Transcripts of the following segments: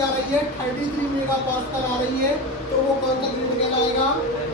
आ रही है 33 mega pascal आ रही है, तो वो कौन सा ग्रेड कहलाएगा?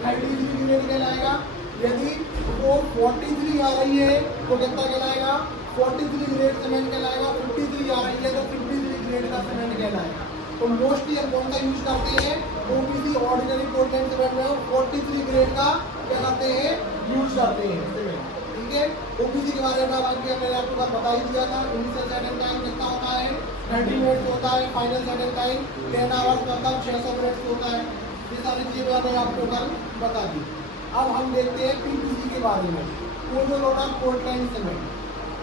33 ग्रेड कहलाएगा। यदि वो 43 आ रही है तो कितना कहलाएगा? 43 ग्रेड सीमेंट कहलाएगा। 53 आ रही है तो 53 ग्रेड का सीमेंट कहलाएगा। तो मोस्टली हम कौन सा यूज करते हैं? ओपीसी ऑर्डिनरी पोर्टलैंड सीमेंट में 43 ग्रेड का क्या करते हैं? यूज करते हैं सीमेंट। ठीक है, ओपीसी के बारे में मैंने आपको बता ही दिया था। इनिशियल सेटल टाइम कितना होता है? 30 मिनट्स होता है। फाइनल सेटल टाइम 10 आवर्स मतलब 600 मिनट्स होता है। ये सारी चीजें मैंने आपको कल बता दी। अब हम देखते हैं पीपीसी के बारे में, pozzolana Portland cement.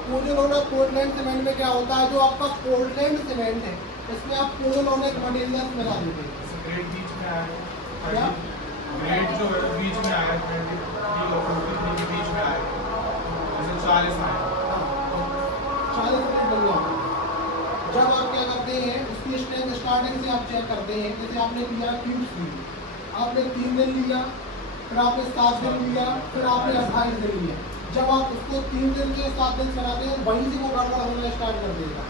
Pozzolana Portland cement में क्या होता है? जो आपका पोर्टलैंड सीमेंट है इसमें आप पोज़ोलानिक मटेरियल मिला देते हैं। ग्रेड बीच में आया है, क्या ग्रेड जो है बीच में आया है, 23 और 43 के बीच में आया है, जैसे 40 में आया है। 40 मिनट बन गया। जब आप क्या करते हैं उसकी स्ट्रेंथ स्टार्टिंग से आप चेक करते हैं। जैसे आपने लिया क्यूब्स ली, आपने 3 दिन लिया, फिर आपने 7 दिन लिया, फिर आपने 28 दिन लिया। जब आप उसको 3 दिन से 7 दिन चलाते हैं वहीं से वो गड़बड़ होना स्टार्ट कर देगा।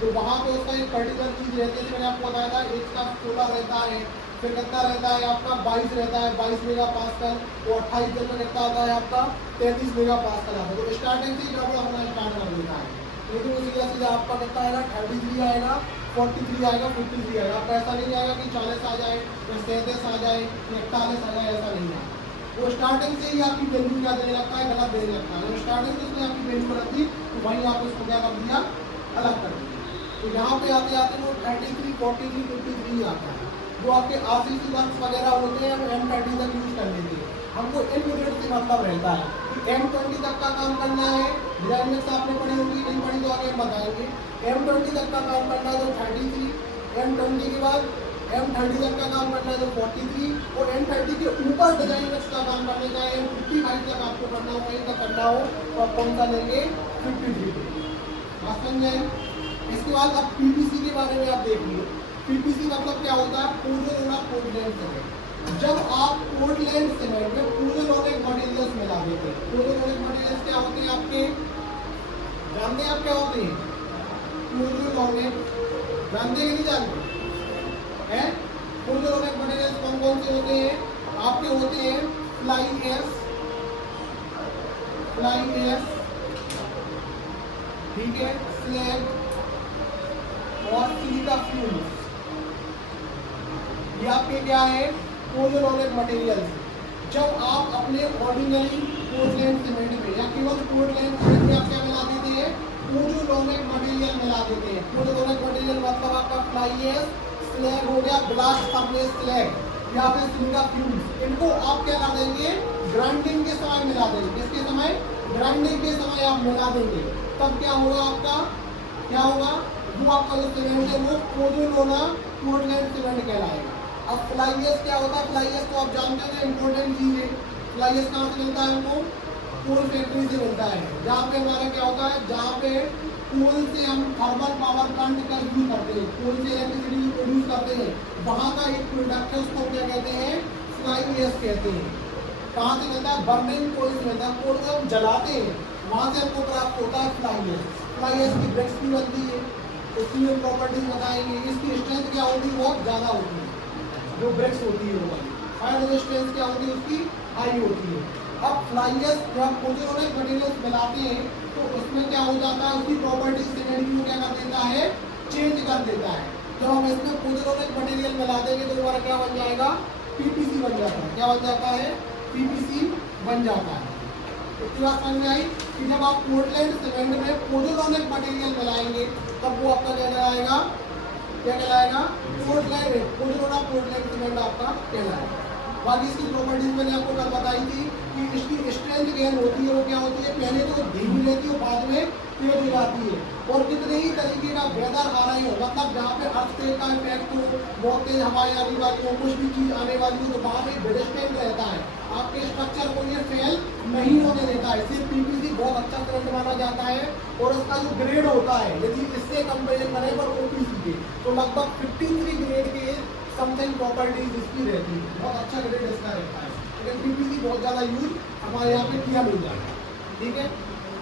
तो वहाँ पे उसका एक पर्टिकुलर चीज़ रहती है, मैंने आपको बताया था। एक का 16 रहता है, फिर कितना रहता है आपका 22 रहता है, 22 मेगा पास्कल। वो 28 दिन में कितना आता है आपका 33 मेगा पास्कल आता है। तो स्टार्टिंग से ही गड़बड़ होना स्टार्ट कर देता है। लेकिन तो सीधा सीधा आपका कितना आएगा? 33 आएगा, 43 आएगा, 53 आएगा। आपका ऐसा नहीं आएगा कि 40 आ जाए या 37 आ जाए या 41 आ जाए, ऐसा नहीं आएगा। वो स्टार्टिंग से ही आपकी वैल्यू क्या देने लगता है? गलत देने लगता है। स्टार्टिंग से उसने आपकी वैल्यू गलत दी तो वहीं आप उसको क्या कर दिया? अलग कर दिया। तो यहाँ पे आते आते वो 33, 43, 53 आता है। जो आपके आरसीसी वर्क्स वगैरह होते हैं वो M30 तक यूज कर लेते हैं। हमको इन यूनिट से मतलब रहता है कि M20 तक का काम करना है। डिजाइन में आपने पढ़ी होगी, नहीं पढ़ी तो आगे हम बताएंगे। M20 तक का काम करना है तो 33, M20 के बाद M30 तक का काम करना है तो 43, और M30 के ऊपर डिजाइन में का काम करने का है M55 तक आपको करना हो, कहीं तक करना हो तो आप कौन सा लेंगे? 53। बात समझ जाए। इसके बाद अब पीपीसी के बारे में आप देखिए। पीपीसी मतलब क्या होता है? Pozzolana Portland cement. जब आप पोर्टलैंड सीमेंट में पोज़ोलानिक मटेरियल्स मिला देते हैं। पोज़ोलानिक मटेरियल्स क्या होते हैं आपके? जानते हैं आप क्या होते हैं? पोज़ोलानिक जानते हैं कि नहीं जानते हैं? पोज़ोलानिक मटेरियल्स कौन कौन से होते हैं? आपके होते हैं फ्लाई एश, ठीक है, स्लैग और सिलिका फ्यूम्स। ये आपके क्या है? Pozzolanic materials. जब आप अपने ऑर्डिनरी पोर्टलैंड सीमेंट में या केवल पोर्टलैंड सीमेंट में आप क्या मिला देते हैं? पोज़ोलानिक मटेरियल मिला देते हैं। पोज़ोलानिक मटेरियल मतलब आपका फ्लाई एश, स्लैग हो गया, ब्लास्ट फर्नेस स्लैग या फिर सिलिका फ्यूम्स। इनको आप क्या कर देंगे? ग्राइंडिंग के समय मिला देंगे। किसके समय? ग्राइंडिंग के समय आप मिला देंगे। तब क्या होगा आपका? क्या होगा? वो आपका जो सीमेंट है वो पोज़ोलाना पोर्टलैंड सीमेंट कहलाएगा। अब फ्लाई एश क्या होता है? फ्लाई एश तो आप जानते हैं इंपॉर्टेंट चीज़ है। फ्लाई एश कहाँ से मिलता है हमको? कोल फैक्ट्री से मिलता है। जहाँ पे हमारा क्या होता है? जहाँ पे कोल से हम थर्मल पावर प्लांट का यूज करते हैं, कोल से इलेक्ट्रिसिटी प्रोड्यूस करते हैं, वहाँ का एक प्रोडक्ट है, उसको क्या कहते हैं? फ्लाई एश कहते हैं। कहाँ से मिलता है? बर्निंग कोल से मिलता है। कोल को हम जलाते हैं, वहाँ से हमको प्राप्त होता है फ्लाई एश। फ्लाई एश की ब्रिक्स भी बनती है, उसकी प्रॉपर्टीज बताएंगे। इसकी स्ट्रेंथ क्या होती है? बहुत ज़्यादा होती है। जो ब्रिक्स होती है वो वाली फायर रेजिस्टेंस क्या होती है? उसकी हाई होती है। अब फ्लाई एश जब पोज़ोलानिक मटेरियल्स मिलाते हैं तो उसमें क्या हो जाता है? उसकी प्रॉपर्टीज सीमेंट को क्या कर देता है? चेंज कर देता है। जब हम इसमें पोज़ोलानिक मटेरियल मिला देंगे तो हमारा क्या बन जाएगा? पीपीसी बन जाता है। क्या बन जाता है? पीपीसी बन जाता है। इतनी बात समझ में आई कि जब आप पोर्टलैंड सीमेंट में पोज़ोलानिक मटेरियल मिलाएंगे तब वो आपका क्या कहलाएगा? क्या कहलाएगा? पोर्टलैंड, पोज़ोलाना पोर्टलैंड सीमेंट आपका कहलाएगा। बाकी इसकी प्रॉपर्टीज मैंने आपको कल बताई थी कि इसकी स्ट्रेंथ गेन होती है वो क्या होती है? पहले तो धीमी रहती है, बाद में तेज हो जाती है। और कितने ही तरीके का वेदर आ रही हो, मतलब जहाँ पे अर्थक्वेक का इफेक्ट हो, बहुत तेज हवाएं आने वाली हो, कुछ भी चीज़ आने वाली हो, तो वहाँ पे रेजिस्टेंट रहता है, आपके स्ट्रक्चर को ये फेल नहीं होने देता है। इसलिए पीपीसी बहुत अच्छा सीमेंट माना जाता है। और उसका जो ग्रेड होता है, यदि इससे कंपेरिजन करें पर ओपीसी के, तो लगभग 53 ग्रेड के समथिंग प्रॉपर्टीज इसकी रहती है। बहुत अच्छा ग्रेड इसका रहता है। लेकिन पीपीसी बहुत ज़्यादा यूज हमारे यहाँ पे किया मिल जाता है। ठीक है,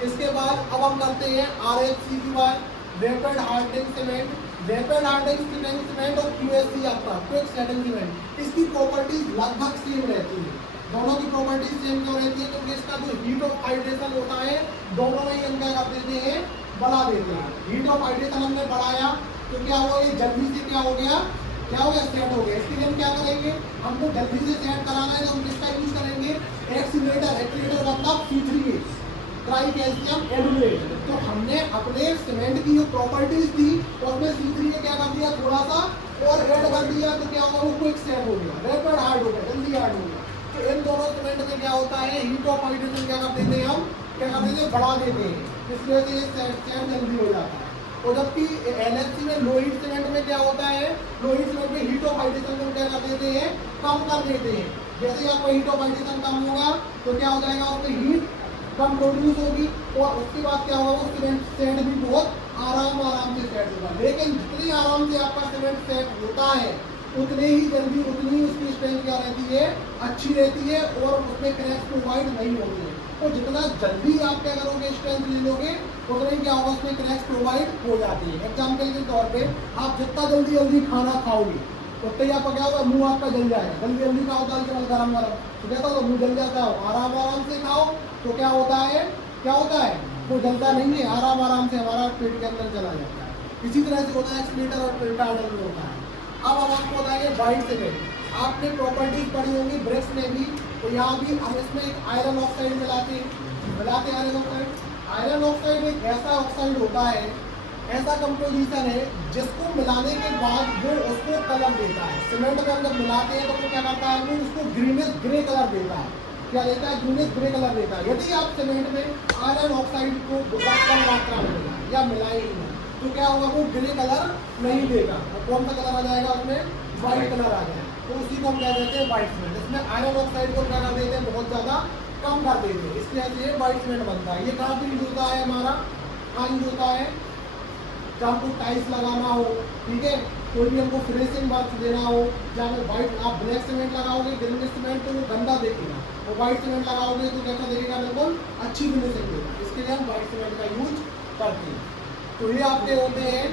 इसके बाद अब हम करते हैं आरएचसी की बात, rapid hardening cement rapid hardening cement और क्यूएससी आपका क्विक सेटलिंग सीमेंट, इसकी प्रॉपर्टीज लगभग सेम रहती है। दोनों की प्रॉपर्टीज सेम क्यों रहती है? क्योंकि इसका जो हीट ऑफ हाइड्रेशन होता है दोनों में ही हम क्या कर देते हैं, बढ़ा देते हैं। हीट ऑफ हाइड्रेशन हमने बढ़ाया तो क्या हुआ, ये जल्दी से क्या हो गया सेट हो गया। इसके लिए हम क्या करेंगे, हमको जल्दी से सेट कराना है तो हम किसका यूज करेंगे, एक्सीलरेटर मतलब C3A ट्राई कैल्शियम एल्यूमिनेट। तो हमने अपने सीमेंट की जो प्रॉपर्टीज थी उसमें C3A क्या कर दिया, थोड़ा सा और ऐड कर दिया तो क्या होगा, वो क्विक सेट हो गया, रैपिड हार्ड हो गया, जल्दी हार्ड हो गया। तो इन दोनों सीमेंट में क्या होता है, हीट ऑफ हाइड्रेशन क्या कर देते हैं, हम क्या कर देते हैं, बढ़ा देते हैं, इसलिए ये सेट जल्दी हो जाता है। और जबकि LHC में लो हीट सीमेंट में क्या होता है, लो हीट सीमेंट में हीट ऑफ हाइड्रेशन को क्या कर देते हैं, कम कर देते हैं। जैसे ही आपका हीट ऑफ हाइड्रेशन कम होगा तो क्या हो जाएगा, उसमें हीट कम प्रोड्यूस होगी और उसके बाद क्या होगा, वो सीमेंट सेट भी बहुत आराम से सेट होगा। लेकिन जितनी आराम से आपका सीमेंट सेट होता है उतने ही जल्दी उतनी उसकी स्ट्रेंथ क्या रहती है, अच्छी रहती है और उसमें क्रैक्स प्रोवाइड नहीं होती है। तो जितना जल्दी आप क्या करोगे, स्ट्रेंथ ले लोगे, उतना ही क्या होगा, उसमें क्रैक्स प्रोवाइड हो जाती है। एग्जाम्पल के तौर पे आप जितना जल्दी खाना खाओगे उतना ही आपका क्या होगा, मुंह आपका जल जाएगा। जल्दी खाओ दाल चावल गरम तो कहता हो मुंह जल जाता है। आराम से खाओ तो क्या होता है, वो जलता नहीं है, आराम से हमारा पेट के अंदर चला जाता है। इसी तरह से होता है एक्सीलरेटर और रिटार्डर में होता है। अब हम आपको बताएंगे वाइट सीमेंट। आपने प्रॉपर्टीज पढ़ी होंगी ब्रिक्स में भी, तो यहाँ भी हम इसमें एक आयरन ऑक्साइड मिलाते हैं आयरन ऑक्साइड। आयरन ऑक्साइड एक ऐसा ऑक्साइड होता है, ऐसा कंपोजिशन है जिसको मिलाने के बाद वो उसको कलर देता है। सीमेंट में हम जब मिलाते हैं तो वो क्या करता है, वो उसको ग्रीनिश ग्रे कलर देता है। क्या देता है, ग्रीनिश ग्रे कलर देता है। यदि आप सीमेंट में आयरन ऑक्साइड को कम मात्रा में मिलाएं या मिलाए ही नहीं तो क्या होगा, वो ग्रे कलर नहीं देगा। और कौन सा कलर आ जाएगा, उसमें व्हाइट कलर आ जाएगा। तो उसी को हम क्या कहते हैं, व्हाइट सीमेंट। इसमें आयरन ऑक्साइड को क्या कर देते हैं, बहुत ज़्यादा कम कर देते हैं, इसलिए ये व्हाइट सीमेंट बनता है। ये कहाँ पे यूज होता है, हमारा कहाँ यूज होता है, जब हमको टाइल्स लगाना हो, ठीक है, कोई भी हमको फिनिशिंग वर्क देना हो, या फिर व्हाइट आप ब्लैक सीमेंट लगाओगे, ग्रीन सीमेंट तो वो गंदा देखेगा, और व्हाइट सीमेंट लगाओगे तो कैसा देखेगा, बिल्कुल अच्छी फिनिशिंग देगा। इसके लिए हम व्हाइट सीमेंट का यूज करते हैं। तो ये आपके होते हैं